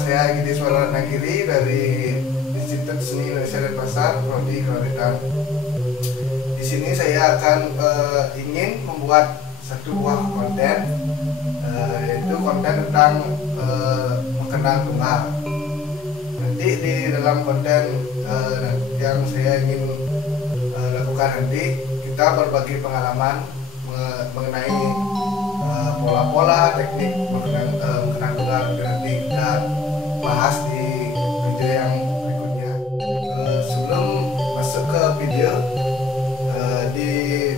saya Gidi Suara Nagiri dari Institut Seni Indonesia Denpasar, Prodi Kewarganegaraan. Di sini saya akan ingin membuat satu buah konten, yaitu konten tentang mengenang tunggal. Nanti di dalam konten yang saya ingin lakukan nanti, kita berbagi pengalaman mengenai pola-pola teknik mengenang tunggal. Nanti kita bahas di video yang berikutnya. Sebelum masuk ke video, di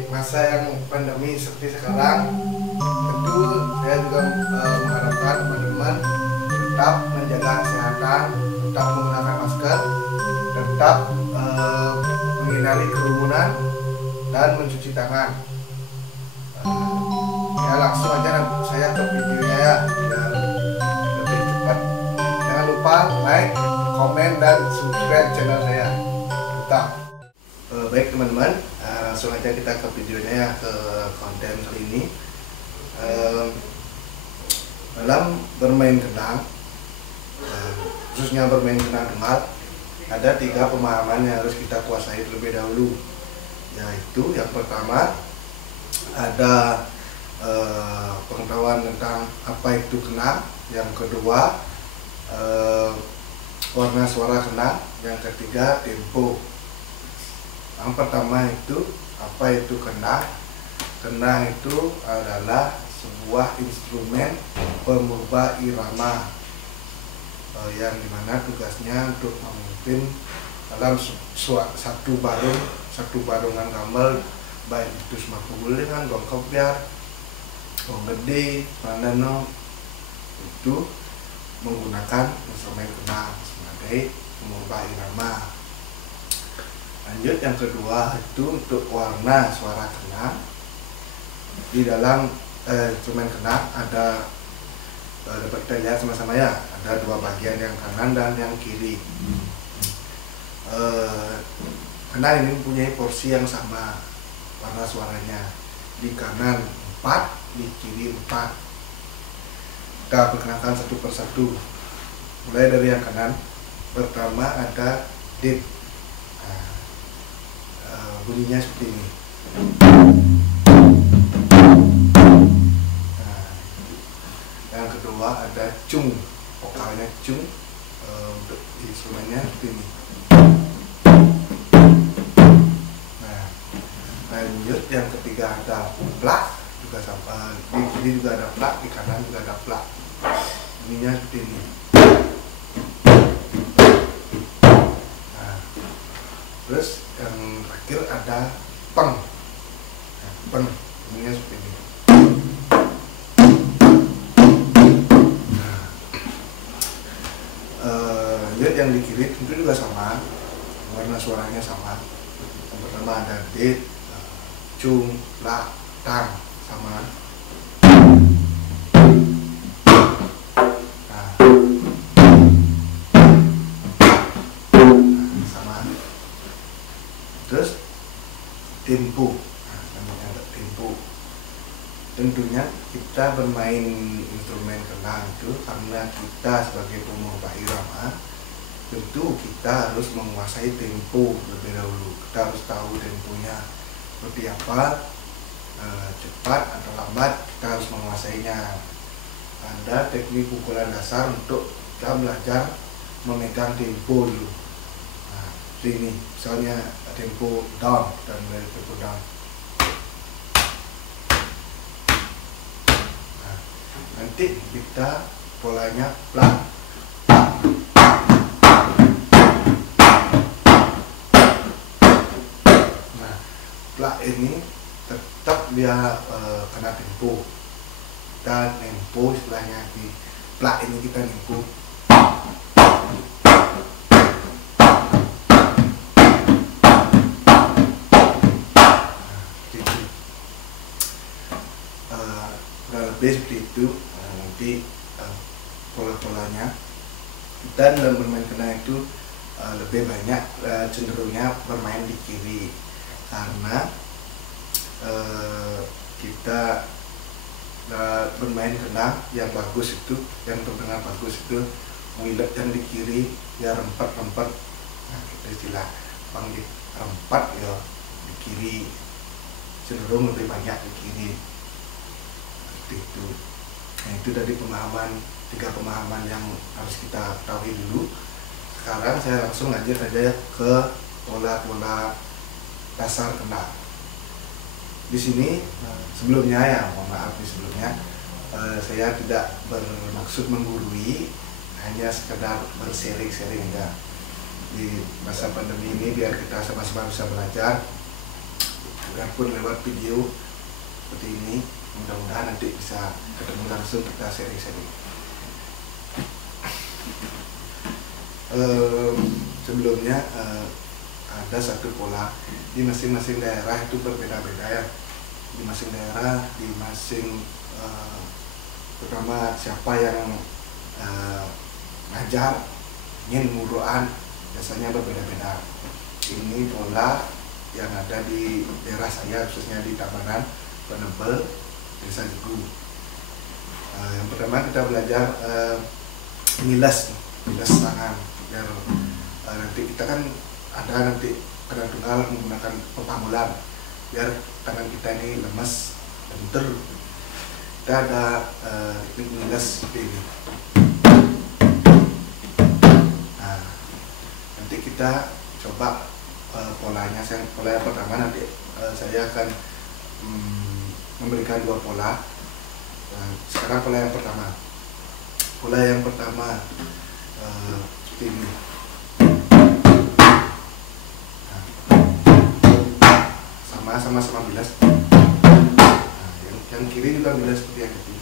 masa yang pandemi seperti sekarang, tentu saya juga mengharapkan teman-teman tetap menjaga kesehatan, tetap menggunakan masker, tetap menghindari kerumunan, dan mencuci tangan. Ya, langsung aja saya ke videonya ya, biar lebih cepat. Jangan lupa like, komen, dan subscribe channel saya. Tetap. Baik teman-teman, langsung aja kita ke videonya ya, ke konten kali ini. Dalam bermain kenang, khususnya bermain kenang tunggal, ada 3 pemahaman yang harus kita kuasai terlebih dahulu. Yaitu yang pertama, ada pengetahuan tentang apa itu kenang. Yang kedua, warna suara kenang. Yang ketiga, tempo. Yang pertama itu, apa itu kenang? Kenang itu adalah sebuah instrumen pengubah irama yang dimana tugasnya untuk memimpin dalam satu barungan gamelan, baik itu semakugulingan, gong kopiar, gong gede, mandano, itu menggunakan instrumen kenang sebagai pengubah irama. Lanjut, yang kedua itu untuk warna suara kenang. Di dalam instrumen kenang ada, dapat kita lihat sama-sama ya, ada 2 bagian, yang kanan dan yang kiri. Kenang ini mempunyai porsi yang sama warna suaranya. Di kanan 4, di kiri 4. Kita perkenalkan satu persatu. Mulai dari yang kanan. Pertama ada D. Bunyinya seperti ini. Yang kedua ada cung, vokalnya cung, untuk instrumennya seperti ini. Nah, lanjut yang ketiga ada plak, juga sama, di kiri juga ada plak, di kanan juga ada plak. Bunyinya seperti ini. Nah, terus yang terakhir ada peng. Nah, peng, bunyinya seperti ini. Yang di kiri tentu juga sama, warna suaranya sama. Yang pertama ada D, cung, la, tang, sama. Sama. Terus tempo. Namanya ada tempo. Tentunya kita bermain instrumen kenang itu karena kita sebagai pengubah irama, tentu kita harus menguasai tempo lebih dahulu. Kita harus tahu temponya seperti apa, cepat atau lambat, kita harus menguasainya. Ada teknik pukulan dasar untuk kita belajar memegang tempo dulu. Nah, ini misalnya tempo down dan tempo down. Nah, nanti kita polanya plak. Plak ini tetap dia kena tempo, dan tempo istilahnya di plak ini kita tempo. Kurang lebih seperti itu. Nanti pola-polanya. Dan dalam bermain kenang itu lebih banyak cenderungnya bermain di kiri, karena kita bermain kenang yang bagus itu, yang terdengar bagus itu ngilet yang di kiri biar rempet. Nah, kita istilah panggil rempat ya di kiri, cenderung lebih banyak di kiri seperti itu. Nah, itu dari tiga pemahaman yang harus kita ketahui dulu. Sekarang saya langsung lanjut aja ke pola-pola dasar kendang. Di sini sebelumnya ya, mohon maaf nih sebelumnya, saya tidak bermaksud menggurui, hanya sekedar bersharing-sharing aja di masa pandemi ini biar kita sama-sama bisa belajar, biarpun lewat video seperti ini. Mudah-mudahan nanti bisa ketemu langsung, kita sharing-sharing. Sebelumnya ada satu pola di masing-masing daerah itu berbeda-beda ya, di masing daerah, di masing terutama siapa yang ngajar ingin muruan biasanya berbeda-beda. Ini pola yang ada di daerah saya, khususnya di Tabanan, Penebel, Desa Jegu. Yang pertama kita belajar milas tangan, biar nanti kita kan ada nanti kendang tunggal menggunakan pepamulan, biar tangan kita ini lemas, bentar. Kita ada teknik milas seperti ini. Nah, nanti kita coba polanya. Pola yang pertama nanti saya akan memberikan dua pola. Sekarang pola yang pertama. Pola yang pertama seperti ini. Sama-sama bilas. Nah, yang kiri juga bilas seperti yang tadi.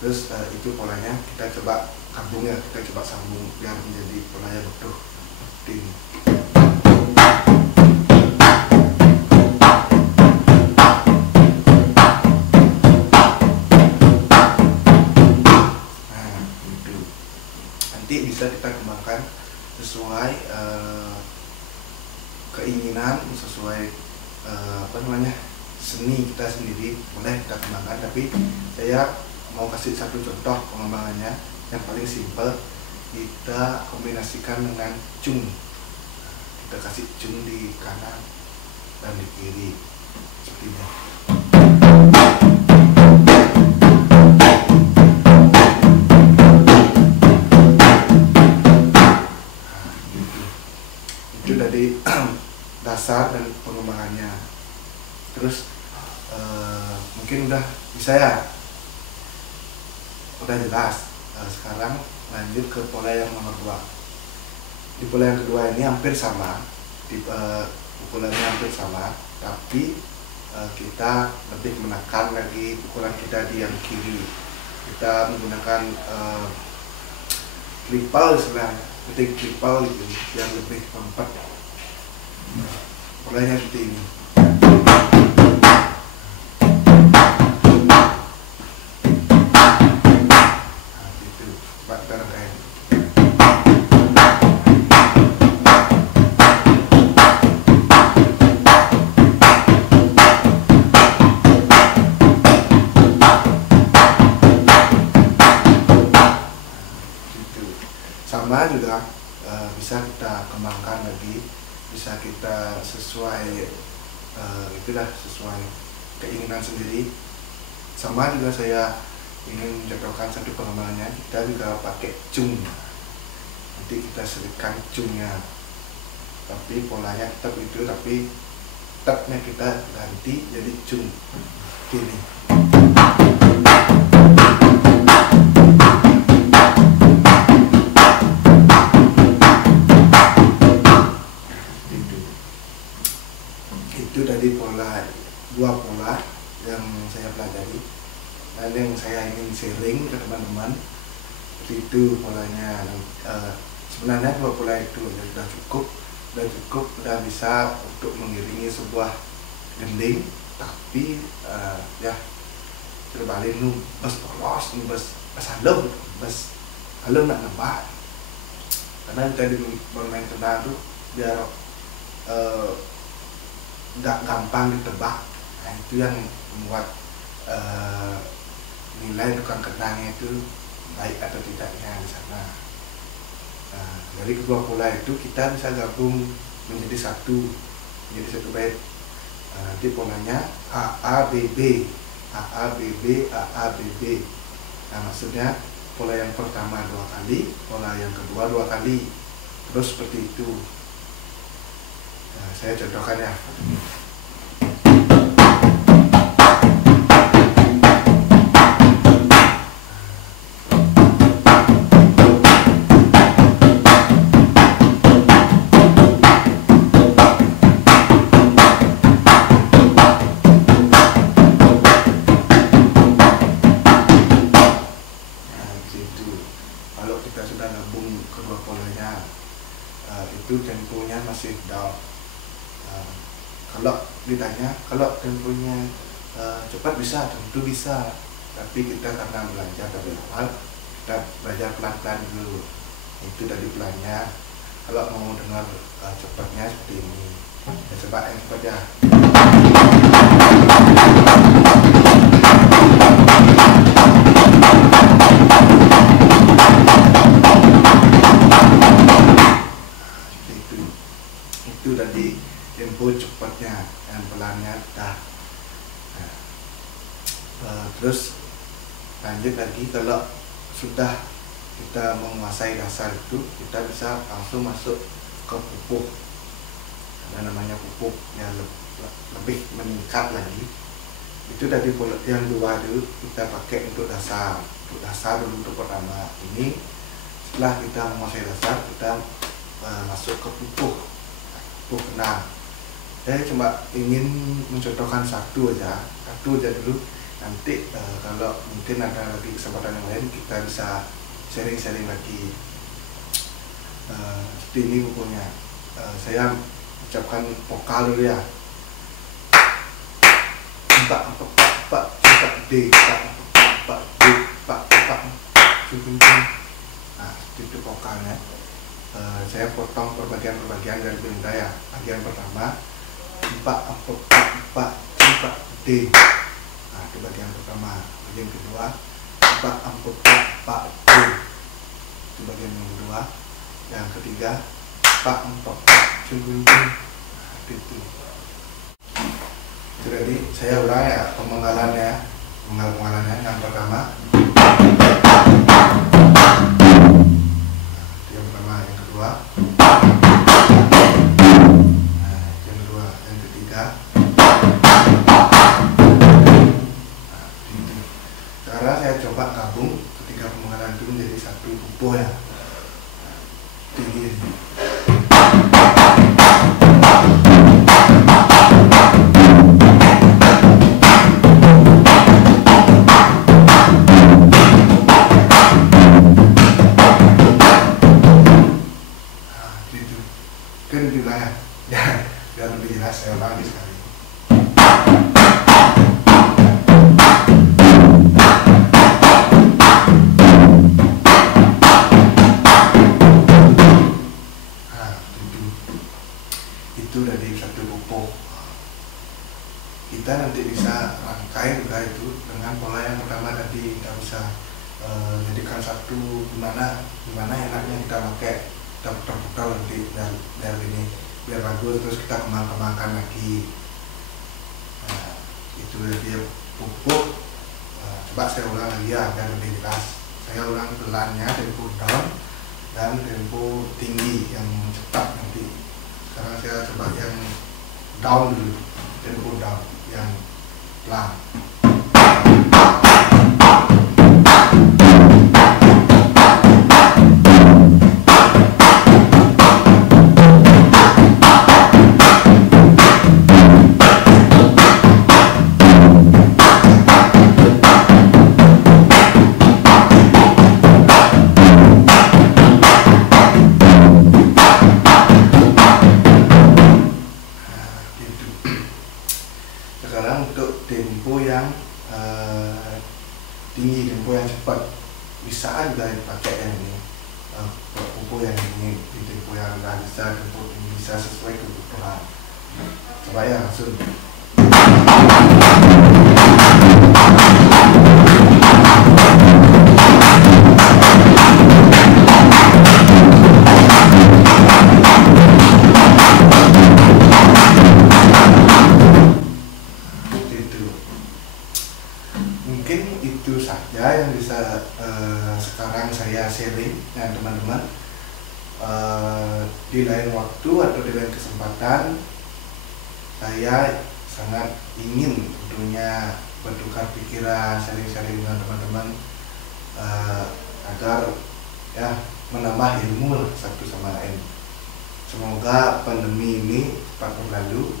Terus itu polanya kita coba sambung ya, kita coba sambung biar menjadi pola yang utuh seperti ini. Nanti bisa kita kembangkan sesuai keinginan, sesuai seni kita sendiri, boleh kita kembangkan. Tapi saya mau kasih satu contoh pengembangannya yang paling simpel. Kita kombinasikan dengan cung. Kita kasih cung di kanan dan di kiri seperti ini. Itu dari dasar dan pengembangannya. Terus mungkin udah bisa ya, udah jelas. Sekarang lanjut ke pola yang nomor 2. Di pola yang kedua ini hampir sama, pukulannya hampir sama, tapi kita lebih menekan lagi pukulan kita di yang kiri. Kita menggunakan triple istilahnya, triple gitu, yang lebih kompak. Polanya seperti ini. Nah, gitu. Coba kita rangkai. Sama juga bisa kita kembangkan lagi, bisa kita sesuai sesuai keinginan sendiri. Sama juga saya ingin mencontohkan satu pengembangannya, kita juga pakai cung. Nanti kita selipkan cungnya, tapi polanya tetap itu, tapi tetapnya kita ganti jadi cung gini. Itu dari dua pola yang saya pelajari dan yang saya ingin sharing ke teman-teman. Itu polanya. Sebenarnya dua pola itu sudah cukup, sudah bisa untuk mengiringi sebuah gending. Tapi ya terbalik nu bas polos, bas halem nak nembak. Karena kita bermain kendang tuh biar nggak gampang ditebak. Nah, itu yang membuat nilai tukang kendangnya itu baik atau tidaknya di sana. Nah, dari kedua pola itu kita bisa gabung menjadi satu bait. Nanti polanya AABB, AABB, AABB. Nah, maksudnya pola yang pertama 2 kali, pola yang kedua 2 kali, terus seperti itu. Nah, saya contohkan ya. Kalau kita sudah gabung kedua polanya, itu temponya masih down. Kalau ditanya, kalau temponya cepat bisa, tentu bisa. Tapi kita karena belajar dari awal, kita belajar pelan-pelan dulu. Itu dari pelannya. Kalau mau dengar cepatnya seperti ini, ya coba yang cepat ya. Itu tadi tempo cepatnya, yang pelannya dah. Terus lanjut lagi, kalau sudah kita menguasai dasar itu, kita bisa langsung masuk ke pupuk. Ada namanya pupuk yang lebih meningkat lagi. Itu tadi yang 2 itu kita pakai untuk dasar. Untuk dasar dulu untuk pertama ini. Setelah kita menguasai dasar, kita masuk ke pupuk. Nah, saya cuma ingin mencontohkan satu aja dulu. Nanti kalau mungkin ada lagi kesempatan yang lain, kita bisa sharing lagi. Seperti ini bukunya. Saya ucapkan vokal dulu ya. Pak D, Pak D, Pak. Nah, itu vokalnya. Saya potong perbagian dari benda ya. Bagian pertama Pak D. Nah, itu bagian pertama. Bagian kedua Pak D. Itu bagian yang kedua. Yang ketiga Pak Nah, itu. Jadi saya ulang ya pemenggalannya. Yang pertama yang ketiga. Sekarang saya coba gabung ketiga pemenggalan itu menjadi satu buku ya. Tinggi. Ya, biar lebih jelas saya ulangi sekali. Nah, itu dari satu pupuk. Kita nanti bisa rangkai juga itu dengan pola yang pertama tadi. Kita bisa jadikan satu gimana enaknya kita pakai. Kita putar-putar nanti dari ini biar bagus, terus kita kembangkan lagi. Nah, itu dia pupuk. Coba saya ulang lagi ya biar lebih jelas. Saya ulang pelannya, tempo down dan tempo tinggi yang cepat nanti. Sekarang saya coba yang down dulu, tempo down yang pelan. Sekarang untuk tempo yang tinggi, tempo yang cepat, bisa juga dipakai yang ini. Tempo yang ini, tempo yang rendah bisa, tempo tinggi bisa, sesuai kebutuhan. Coba ya langsung. saja yang bisa sekarang saya sharing dengan teman-teman. Di lain waktu atau di lain kesempatan saya sangat ingin tentunya bertukar pikiran, sharing-sharing dengan teman-teman agar ya menambah ilmu lah satu sama lain. Semoga pandemi ini cepat berlalu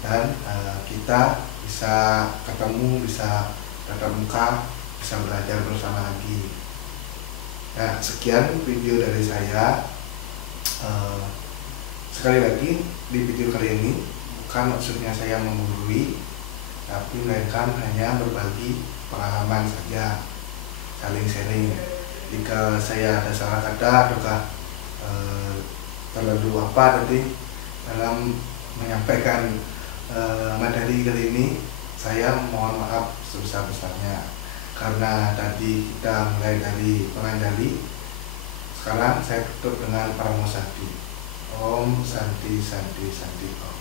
dan kita bisa ketemu, bisa tatap muka, bisa belajar bersama lagi. Nah, sekian video dari saya. Sekali lagi, di video kali ini bukan maksudnya saya menggurui, tapi melainkan hanya berbagi pengalaman saja, saling sharing. Jika saya ada salah kata ataukah terlalu apa tadi dalam menyampaikan materi kali ini, saya mohon maaf sebesar-besarnya. Karena tadi kita mulai dari penganjali, sekarang saya tutup dengan Paramo Santi. Om Santi Santi Santi Om.